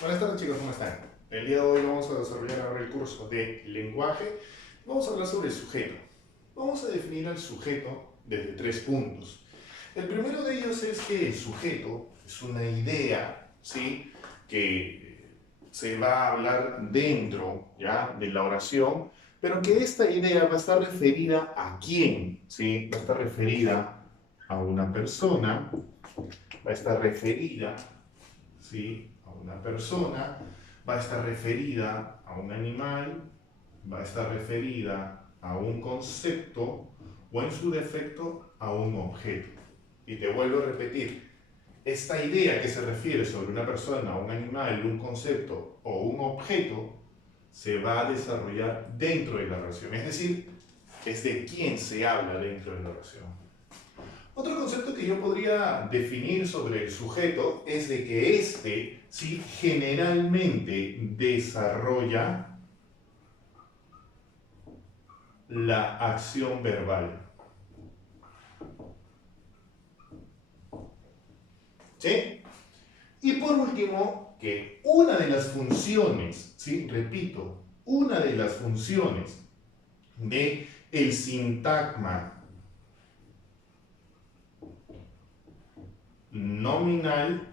Buenas tardes chicos, ¿cómo están? El día de hoy vamos a desarrollar ahora el curso de lenguaje. Vamos a hablar sobre el sujeto. Vamos a definir al sujeto desde tres puntos. El primero de ellos es que el sujeto es una idea, ¿sí? Que se va a hablar dentro, ¿ya? De la oración, pero que esta idea va a estar referida a quién, ¿sí? Va a estar referida a una persona, va a estar referida, ¿sí? A una persona, va a estar referida a un animal, va a estar referida a un concepto o en su defecto a un objeto. Y te vuelvo a repetir, esta idea que se refiere sobre una persona, un animal, un concepto o un objeto se va a desarrollar dentro de la oración, es decir, es de quién se habla dentro de la oración. Otro concepto que yo podría definir sobre el sujeto es de que éste, ¿sí? Generalmente desarrolla la acción verbal. ¿Sí? Y por último, que una de las funciones, ¿sí? Repito, una de las funciones de el sintagma nominal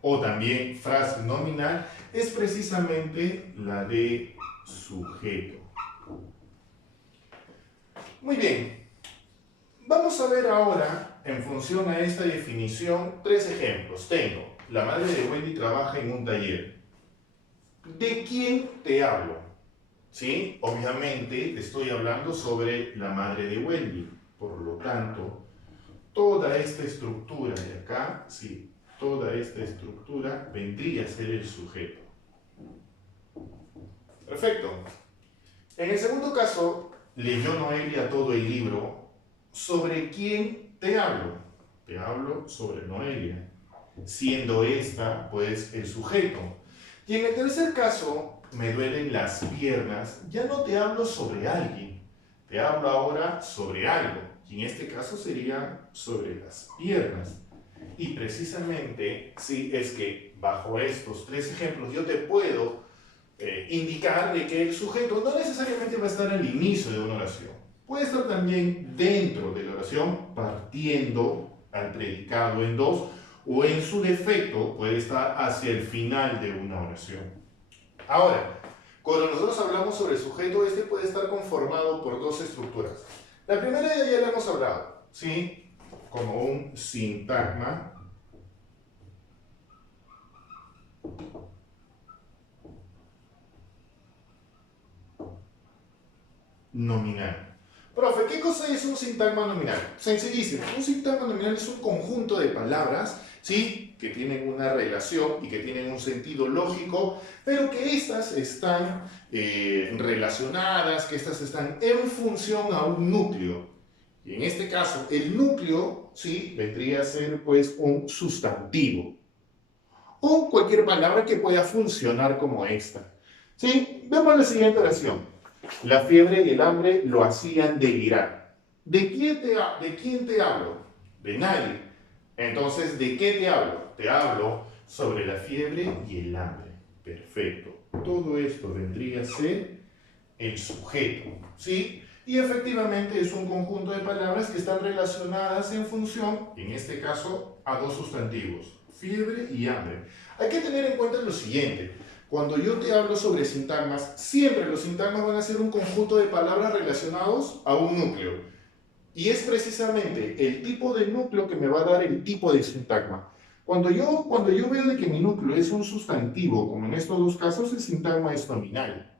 o también frase nominal es precisamente la de sujeto. Muy bien, vamos a ver ahora, en función a esta definición, tres ejemplos. Tengo, la madre de Wendy trabaja en un taller. ¿De quién te hablo? ¿Sí? Obviamente te estoy hablando sobre la madre de Wendy. Por lo tanto, toda esta estructura de acá, sí, toda esta estructura vendría a ser el sujeto. Perfecto. En el segundo caso, leyó Noelia todo el libro. ¿Sobre quién te hablo? Te hablo sobre Noelia, siendo esta, pues, el sujeto. Y en el tercer caso, me duelen las piernas, ya no te hablo sobre alguien, te hablo ahora sobre algo, y en este caso sería sobre las piernas. Y precisamente, sí, es que bajo estos tres ejemplos yo te puedo indicar de que el sujeto no necesariamente va a estar al inicio de una oración. Puede estar también dentro de la oración, partiendo al predicado en dos, o en su defecto puede estar hacia el final de una oración. Ahora, cuando nosotros hablamos sobre el sujeto, este puede estar conformado por dos estructuras. La primera de ella ya la hemos hablado, ¿sí? Como un sintagma nominal. Profe, ¿qué cosa es un sintagma nominal? Sencillísimo. Un sintagma nominal es un conjunto de palabras, ¿sí? Que tienen una relación y que tienen un sentido lógico, pero que estas están relacionadas, que estas están en función a un núcleo. Y en este caso, el núcleo, ¿sí? Vendría a ser, pues, un sustantivo. O cualquier palabra que pueda funcionar como esta. ¿Sí? Vemos la siguiente oración. La fiebre y el hambre lo hacían delirar. ¿De quién te hablo? De nadie. Entonces, ¿de qué te hablo? Te hablo sobre la fiebre y el hambre. Perfecto. Todo esto vendría a ser el sujeto. ¿Sí? Y efectivamente es un conjunto de palabras que están relacionadas en función, en este caso, a dos sustantivos. Fiebre y hambre. Hay que tener en cuenta lo siguiente. Cuando yo te hablo sobre sintagmas, siempre los sintagmas van a ser un conjunto de palabras relacionados a un núcleo. Y es precisamente el tipo de núcleo que me va a dar el tipo de sintagma. Cuando yo veo de que mi núcleo es un sustantivo, como en estos dos casos, el sintagma es nominal.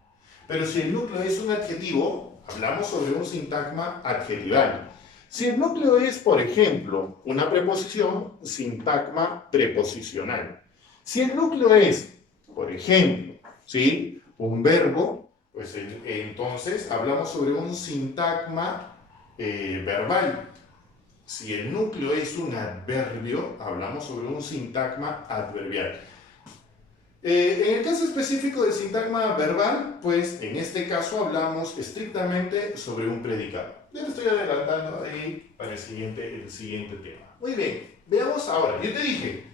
Pero si el núcleo es un adjetivo, hablamos sobre un sintagma adjetival. Si el núcleo es, por ejemplo, una preposición, sintagma preposicional. Si el núcleo es, por ejemplo, ¿sí? Un verbo, pues entonces hablamos sobre un sintagma verbal. Si el núcleo es un adverbio, hablamos sobre un sintagma adverbial. En el caso específico del sintagma verbal, pues en este caso hablamos estrictamente sobre un predicado. Ya me estoy adelantando ahí para el siguiente tema. Muy bien, veamos ahora. Yo te dije,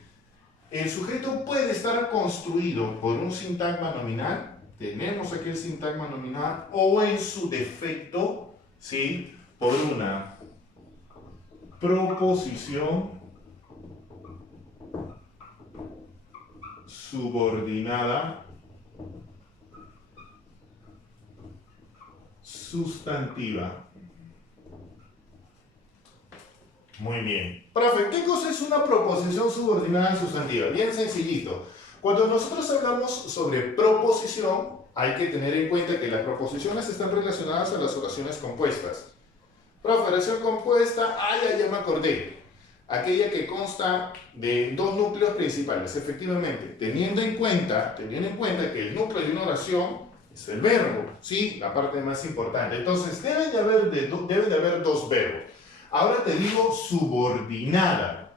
el sujeto puede estar construido por un sintagma nominal, tenemos aquí el sintagma nominal, o en su defecto, ¿sí?, por una proposición subordinada sustantiva. Muy bien. Profe, ¿qué cosa es una proposición subordinada sustantiva? Bien sencillito. Cuando nosotros hablamos sobre proposición, hay que tener en cuenta que las proposiciones están relacionadas a las oraciones compuestas. Profe, oración compuesta, ya me acordé. Aquella que consta de dos núcleos principales, efectivamente, teniendo en cuenta que el núcleo de una oración es el verbo, ¿sí? La parte más importante. Entonces, deben de haber dos verbos. Ahora te digo subordinada.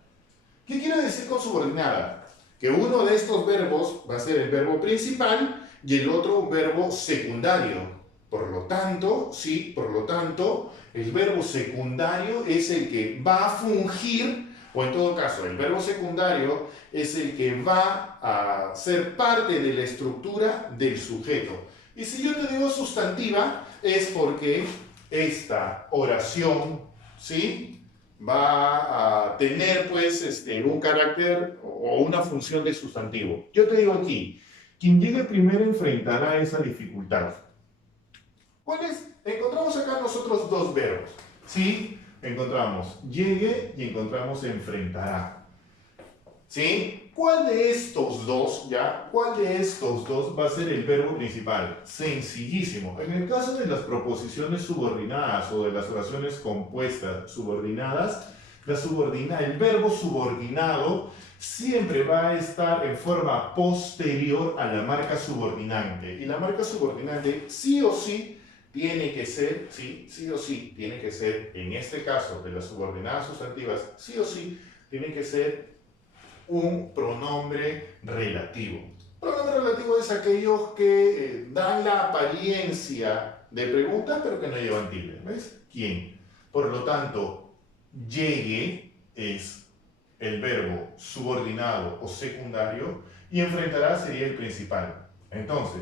¿Qué quiere decir con subordinada? Que uno de estos verbos va a ser el verbo principal y el otro un verbo secundario. Por lo tanto, el verbo secundario es el que va a fungir, o en todo caso, el verbo secundario es el que va a ser parte de la estructura del sujeto. Y si yo te digo sustantiva, es porque esta oración, ¿sí?, va a tener pues un carácter o una función de sustantivo. Yo te digo aquí, quien llegue primero enfrentará esa dificultad. ¿Cuáles? Encontramos acá nosotros dos verbos, ¿sí? Encontramos llegue y encontramos enfrentará, ¿sí? ¿Cuál de estos dos va a ser el verbo principal? Sencillísimo. En el caso de las proposiciones subordinadas o de las oraciones compuestas subordinadas, el verbo subordinado siempre va a estar en forma posterior a la marca subordinante. Y la marca subordinante sí o sí tiene que ser, en este caso de las subordinadas sustantivas, sí o sí tiene que ser un pronombre relativo. Pronombre relativo es aquellos que dan la apariencia de pregunta, pero que no llevan tilde. ¿Ves? ¿Quién? Por lo tanto, llegue es el verbo subordinado o secundario y enfrentará sería el principal. Entonces,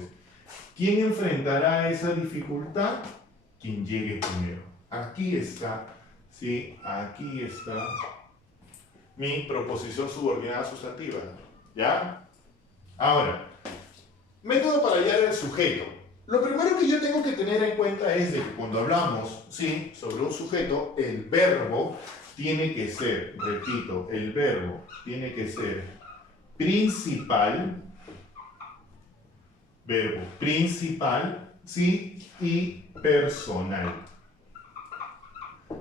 ¿quién enfrentará esa dificultad? Quien llegue primero. Aquí está, ¿sí? Aquí está mi proposición subordinada sustantiva. ¿Ya? Ahora, método para hallar el sujeto. Lo primero que yo tengo que tener en cuenta es de que cuando hablamos, ¿sí?, sobre un sujeto, el verbo tiene que ser, repito, el verbo tiene que ser principal, verbo principal, ¿sí?, y personal.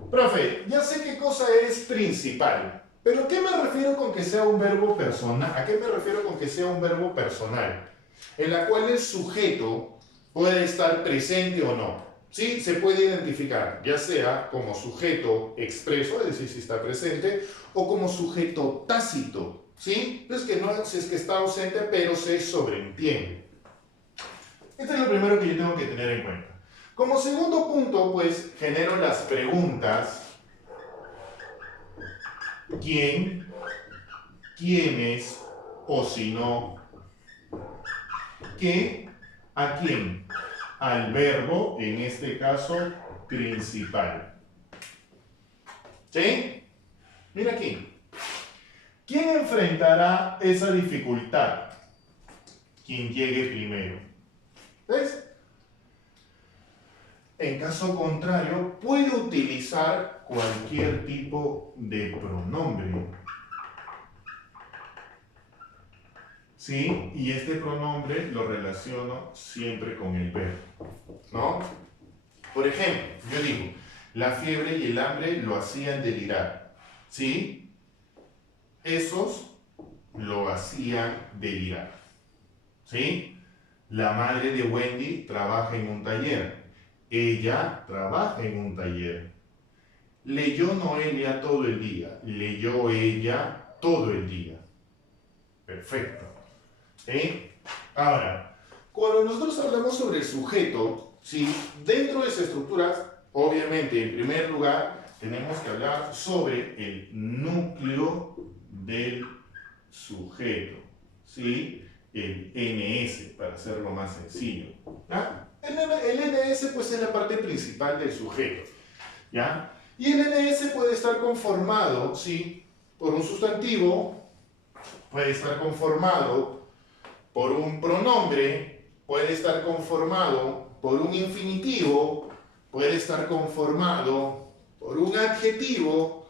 Profe, ya sé qué cosa es principal, pero ¿qué me refiero con que sea un verbo personal? ¿A qué me refiero con que sea un verbo personal? En la cual el sujeto puede estar presente o no. ¿Sí? Se puede identificar, ya sea como sujeto expreso, es decir, si está presente, o como sujeto tácito, ¿sí? Es que no es que está ausente, pero se sobreentiende. Esto es lo primero que yo tengo que tener en cuenta. Como segundo punto, pues, genero las preguntas. ¿Quién? ¿Quiénes? O si no, ¿qué? ¿A quién? Al verbo, en este caso, principal. ¿Sí? Mira aquí. ¿Quién enfrentará esa dificultad? Quien llegue primero. ¿Ves? En caso contrario, puede utilizar cualquier tipo de pronombre. ¿Sí? Y este pronombre lo relaciono siempre con el verbo, ¿no? Por ejemplo, yo digo, la fiebre y el hambre lo hacían delirar. ¿Sí? Esos lo hacían delirar. ¿Sí? La madre de Wendy trabaja en un taller. Ella trabaja en un taller. Leyó Noelia todo el día. Leyó ella todo el día. Perfecto. ¿Sí? Ahora, cuando nosotros hablamos sobre el sujeto, ¿sí?, dentro de esas estructuras, obviamente, en primer lugar, tenemos que hablar sobre el núcleo del sujeto, ¿sí? El NS, para hacerlo más sencillo. ¿Ya? El NS pues es la parte principal del sujeto, ¿ya? Y el NS puede estar conformado, ¿sí? Por un sustantivo, puede estar conformado por un pronombre, puede estar conformado por un infinitivo, puede estar conformado por un adjetivo,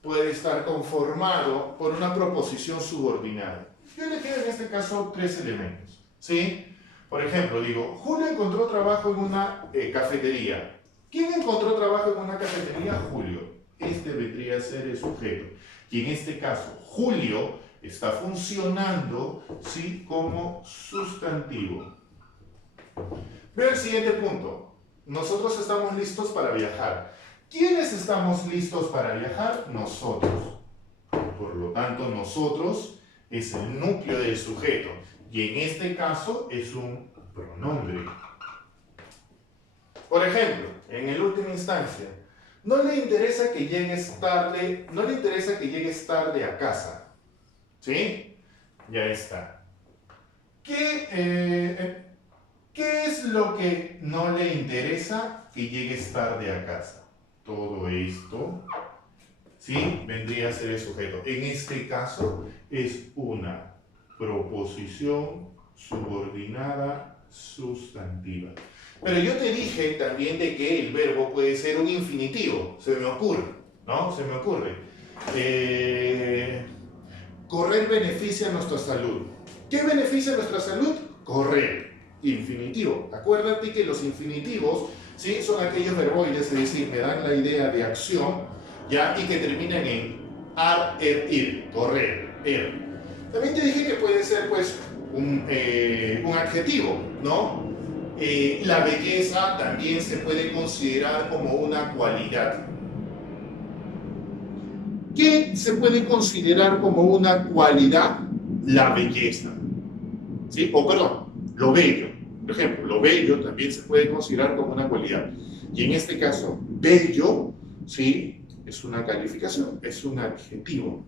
puede estar conformado por una proposición subordinada. Yo le quedo en este caso 3 elementos, ¿sí? Por ejemplo, digo, Julio encontró trabajo en una cafetería. ¿Quién encontró trabajo en una cafetería? Julio. Este vendría a ser el sujeto. Y en este caso, Julio está funcionando, ¿sí? Como sustantivo. Veo el siguiente punto. Nosotros estamos listos para viajar. ¿Quiénes estamos listos para viajar? Nosotros. Por lo tanto, nosotros es el núcleo del sujeto. Y en este caso es un pronombre. Por ejemplo, en el última instancia, no le interesa que llegues tarde a casa. ¿Sí? Ya está. ¿Qué es lo que no le interesa que llegues tarde a casa? Todo esto, ¿sí? Vendría a ser el sujeto. En este caso es una proposición subordinada sustantiva. Pero yo te dije también de que el verbo puede ser un infinitivo. Se me ocurre, ¿no? Se me ocurre. Correr beneficia nuestra salud. ¿Qué beneficia nuestra salud? Correr. Infinitivo. Acuérdate que los infinitivos, ¿sí? Son aquellos verboides, es decir, me dan la idea de acción, ¿ya? Y que terminan en ar, ir, correr, También te dije que puede ser, pues, un adjetivo, ¿no? La belleza también se puede considerar como una cualidad. ¿Qué se puede considerar como una cualidad? La belleza. ¿Sí? O perdón, lo bello. Por ejemplo, lo bello también se puede considerar como una cualidad. Y en este caso, bello, ¿sí? Es una calificación, es un adjetivo.